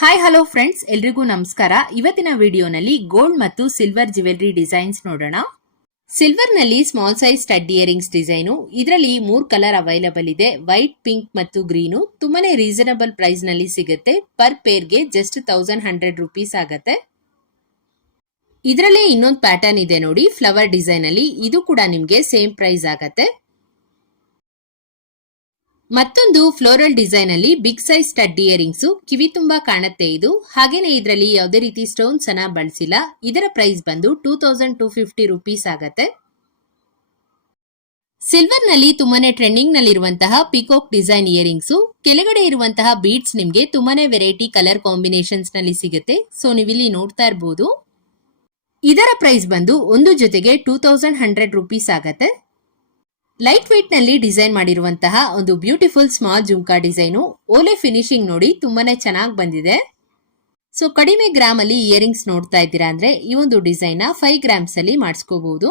Hi hello friends ಎಲ್ರಿಗೂ ನಮಸ್ಕಾರ. ಇವತ್ತಿನ ವಿಡಿಯೋನಲ್ಲಿ ಗೋಲ್ಡ್ ಮತ್ತು ಸಿಲ್ವರ್ ಜ್ಯುವೆಲ್ಲರಿ ಡಿಸೈನ್ಸ್ ನೋಡೋಣ. ಸಿಲ್ವರ್ನಲ್ಲಿ small size stud earrings design ಇದರಲ್ಲಿ ಮೂರ್ ಕಲರ್ ಅವೈಲಬಲ್ ಇದೆ. ವೈಟ್ ಪಿಂಕ್ ಮತ್ತು ಗ್ರೀನು ತುಂಬಾನೇ ರೀಸನಬಲ್ ಪ್ರೈಸ್ನಲ್ಲಿ ಸಿಗುತ್ತೆ. ಪರ್ ಪೇರ್ಗೆ ಜಸ್ಟ್ ತೌಸಂಡ್ ಹಂಡ್ರೆಡ್ ರುಪೀಸ್ ಆಗತ್ತೆ. ಇದರಲ್ಲೇ ಇನ್ನೊಂದು ಪ್ಯಾಟರ್ನ್ ಇದೆ ನೋಡಿ. ಫ್ಲವರ್ ಡಿಸೈನ್ ಅಲ್ಲಿ. ಇದು ಕೂಡ ನಿಮಗೆ ಸೇಮ್ ಪ್ರೈಸ್ ಆಗತ್ತೆ. ಮತ್ತೊಂದು ಫ್ಲೋರಲ್ ಡಿಸೈನ್ ಅಲ್ಲಿ ಬಿಗ್ ಸೈಜ್ ಸ್ಟಡ್ ಇಯರಿಂಗ್ಸ್ ಕಿವಿ ತುಂಬಾ ಕಾಣುತ್ತೆ ಇದು. ಹಾಗೇನೆ ಇದರಲ್ಲಿ ಯಾವುದೇ ರೀತಿ ಸ್ಟೋನ್ಸ್ ಅನ್ನ ಬಳಸಿಲ್ಲ. ಇದರ ಪ್ರೈಸ್ ಬಂದು two thousand two fifty rupees ಆಗತ್ತೆ. ಸಿಲ್ವರ್ನಲ್ಲಿ ತುಂಬಾನೇ ಟ್ರೆಂಡಿಂಗ್ ನಲ್ಲಿರುವಂತಹ ಪಿಕೋಕ್ ಡಿಸೈನ್ ಇಯರಿಂಗ್ಸ್. ಕೆಳಗಡೆ ಇರುವಂತಹ ಬೀಡ್ಸ್ ನಿಮ್ಗೆ ತುಂಬಾನೇ ವೆರೈಟಿ ಕಲರ್ ಕಾಂಬಿನೇಷನ್ಸ್ನಲ್ಲಿ ಸಿಗುತ್ತೆ. ಸೊ ನೀವಿಲ್ಲಿ ನೋಡ್ತಾ ಇರಬಹುದು ಇದರ ಪ್ರೈಸ್ ಬಂದು ಒಂದು ಜೊತೆಗೆ ಟೂ ತೌಸಂಡ್ ಹಂಡ್ರೆಡ್ ರುಪೀಸ್ ಆಗತ್ತೆ. ಲೈಟ್ ವೇಟ್ನಲ್ಲಿ ಡಿಸೈನ್ ಮಾಡಿರುವಂತಹ ಒಂದು ಬ್ಯೂಟಿಫುಲ್ ಸ್ಮಾಲ್ ಜುಮ್ಕಾ ಡಿಸೈನು. ಓಲೆ ಫಿನಿಶಿಂಗ್ ನೋಡಿ ತುಂಬಾನೇ ಚೆನ್ನಾಗಿ ಬಂದಿದೆ. ಸೊ ಕಡಿಮೆ ಗ್ರಾಮ್ ಅಲ್ಲಿ ಇಯರಿಂಗ್ಸ್ ನೋಡ್ತಾ ಇದ್ದೀರಾ ಅಂದ್ರೆ ಈ ಒಂದು ಡಿಸೈನ್ನ ಫೈವ್ ಗ್ರಾಮ್ಸ್ ಅಲ್ಲಿ ಮಾಡಿಸ್ಕೋಬಹುದು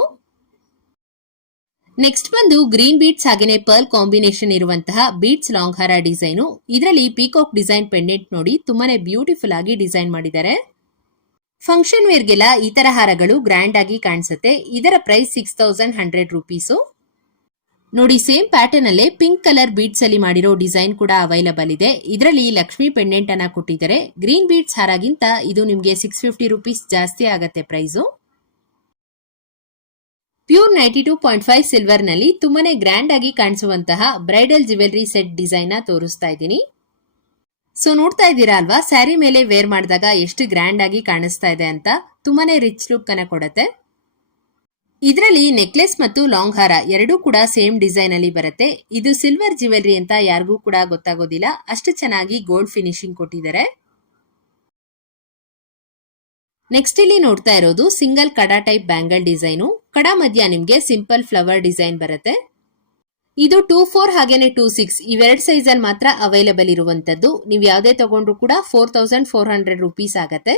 ನೆಕ್ಸ್ಟ್ ಬಂದು ಗ್ರೀನ್ ಬೀಟ್ಸ್ ಹಾಗೇನೆ ಪರ್ಲ್ ಕಾಂಬಿನೇಷನ್ ಇರುವಂತಹ ಬೀಟ್ಸ್ ಲಾಂಗ್ ಹಾರ ಡಿಸೈನು. ಇದರಲ್ಲಿ ಪೀಕಾಕ್ ಡಿಸೈನ್ ಪೆಂಡೆಂಟ್ ನೋಡಿ ತುಂಬಾನೇ ಬ್ಯೂಟಿಫುಲ್ ಆಗಿ ಡಿಸೈನ್ ಮಾಡಿದ್ದಾರೆ. ಫಂಕ್ಷನ್ ವೇರ್ಗೆಲ್ಲ ಈ ತರ ಹಾರಗಳು ಗ್ರ್ಯಾಂಡ್ ಆಗಿ ಕಾಣಿಸುತ್ತೆ. ಇದರ price six thousand hundred rupees ನೋಡಿ, ಸೇಮ್ ಪ್ಯಾಟರ್ನ್ ಅಲ್ಲೇ ಪಿಂಕ್ ಕಲರ್ ಬೀಡ್ಸ್ ಅಲ್ಲಿ ಮಾಡಿರೋ ಡಿಸೈನ್ ಕೂಡ ಅವೈಲಬಲ್ ಇದೆ. ಇದರಲ್ಲಿ ಲಕ್ಷ್ಮಿ ಪೆಂಡೆಂಟ್ ಅನ್ನ ಕೊಟ್ಟಿದ್ದಾರೆ. ಗ್ರೀನ್ ಬೀಡ್ಸ್ ಹಾರಾಗಿಂತ ಇದು ನಿಮಗೆ ಸಿಕ್ಸ್ ಫಿಫ್ಟಿ ರುಪೀಸ್ ಜಾಸ್ತಿ ಆಗತ್ತೆ price pure ninety two point five ಸಿಲ್ವರ್ನಲ್ಲಿ ತುಂಬಾನೇ ಗ್ರ್ಯಾಂಡ್ ಆಗಿ ಕಾಣಿಸುವಂತಹ ಬ್ರೈಡಲ್ ಜ್ಯುವೆಲ್ಲರಿ ಸೆಟ್ ಡಿಸೈನ್ನ ತೋರಿಸ್ತಾ ಇದ್ದೀನಿ. ಸೊ ನೋಡ್ತಾ ಇದ್ದೀರಾ ಅಲ್ವಾ? ಸ್ಯಾರಿ ಮೇಲೆ ವೇರ್ ಮಾಡಿದಾಗ ಎಷ್ಟು ಗ್ರ್ಯಾಂಡ್ ಆಗಿ ಕಾಣಿಸ್ತಾ ಇದೆ ಅಂತ ತುಂಬಾನೇ ರಿಚ್ ಲುಕ್ ಅನ್ನ ಕೊಡುತ್ತೆ. ಇದರಲ್ಲಿ ನೆಕ್ಲೆಸ್ ಮತ್ತು ಲಾಂಗ್ ಹಾರ ಎರಡೂ ಕೂಡ ಸೇಮ್ ಡಿಸೈನ್ ಅಲ್ಲಿ ಬರುತ್ತೆ. ಇದು ಸಿಲ್ವರ್ ಜ್ಯುವೆಲ್ರಿ ಅಂತ ಯಾರಿಗೂ ಕೂಡ ಗೊತ್ತಾಗೋದಿಲ್ಲ. ಅಷ್ಟು ಚೆನ್ನಾಗಿ ಗೋಲ್ಡ್ ಫಿನಿಶಿಂಗ್ ಕೊಟ್ಟಿದ್ದಾರೆ. ನೆಕ್ಸ್ಟ್ ಇಲ್ಲಿ ನೋಡ್ತಾ ಇರೋದು single kada type bangle design. Kada ಮಧ್ಯ ನಿಮ್ಗೆ ಸಿಂಪಲ್ ಫ್ಲವರ್ ಡಿಸೈನ್ ಬರುತ್ತೆ. ಇದು ಟೂ ಫೋರ್ ಹಾಗೇನೆ ಟೂ ಸಿಕ್ಸ್ ಇವೆರಡು ಸೈಜ್ ಅಲ್ಲಿ ಮಾತ್ರ ಅವೈಲೇಬಲ್ ಇರುವಂತದ್ದು ನೀವು ಯಾವುದೇ ತಗೊಂಡ್ರು ಕೂಡ four thousand four hundred rupees ಆಗತ್ತೆ.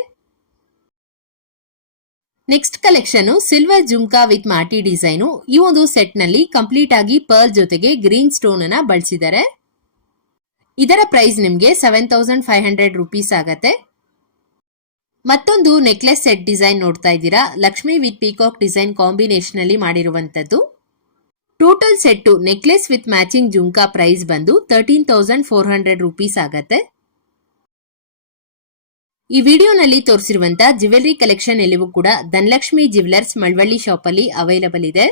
Next collection silver jhumka with ಮಾಟಿ design ಈ ಒಂದು ಸೆಟ್ನಲ್ಲಿ ಕಂಪ್ಲೀಟ್ ಆಗಿ ಪರ್ಲ್ ಜೊತೆಗೆ ಗ್ರೀನ್ ಸ್ಟೋನ್ ಅನ್ನ ಬಳಸಿದ್ದಾರೆ ಇದರ ಪ್ರೈಸ್ ನಿಮಗೆ seven thousand five hundred rupees ಆಗತ್ತೆ. ಮತ್ತೊಂದು ನೆಕ್ಲೆಸ್ ಸೆಟ್ ಡಿಸೈನ್ ನೋಡ್ತಾ ಇದ್ದೀರಾ. Lakshmi with peacock design combination ಅಲ್ಲಿ ಮಾಡಿರುವಂತದ್ದು. Total set necklace with matching jhumka price ಬಂದು thirteen thousand four hundred rupees ಆಗತ್ತೆ. ಈ ವಿಡಿಯೋನಲ್ಲಿ ತೋರಿಸಿರುವಂತಹ ಜ್ಯುವೆಲ್ಲರಿ ಕಲೆಕ್ಷನ್ ಎಲ್ಲವೂ ಕೂಡ ಧನಲಕ್ಷ್ಮಿ ಜ್ಯುವೆಲ್ಲರ್ಸ್ ಮಳವಳ್ಳಿ ಶಾಪ್ ಅಲ್ಲಿ ಅವೈಲಬಲ್ ಇದೆ.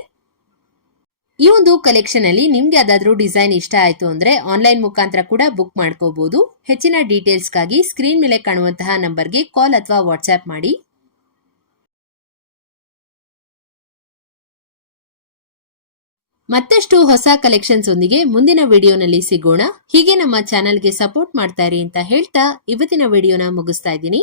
ಈ ಒಂದು ಕಲೆಕ್ಷನ್ ಅಲ್ಲಿ ನಿಮ್ಗೆ ಯಾವ್ದಾದ್ರು ಡಿಸೈನ್ ಇಷ್ಟ ಆಯ್ತು ಅಂದ್ರೆ ಆನ್ಲೈನ್ ಮುಖಾಂತರ ಕೂಡ ಬುಕ್ ಮಾಡ್ಕೋಬಹುದು ಹೆಚ್ಚಿನ ಡೀಟೇಲ್ಸ್ಗಾಗಿ ಸ್ಕ್ರೀನ್ ಮೇಲೆ ಕಾಣುವಂತಹ ನಂಬರ್ಗೆ ಕಾಲ್ ಅಥವಾ ವಾಟ್ಸ್ಆಪ್ ಮಾಡಿ. ಮತ್ತಷ್ಟು ಹೊಸ ಕಲೆಕ್ಷನ್ಸ್ ಒಂದಿಗೆ ಮುಂದಿನ ವಿಡಿಯೋನಲ್ಲಿ ಸಿಗೋಣ. ಹೀಗೆ ನಮ್ಮ ಚಾನೆಲ್ಗೆ ಸಪೋರ್ಟ್ ಮಾಡ್ತಾ ಇರಿ ಅಂತ ಹೇಳ್ತಾ ಇವತ್ತಿನ ವಿಡಿಯೋನ ಮುಗಿಸ್ತಾ ಇದ್ದೀನಿ.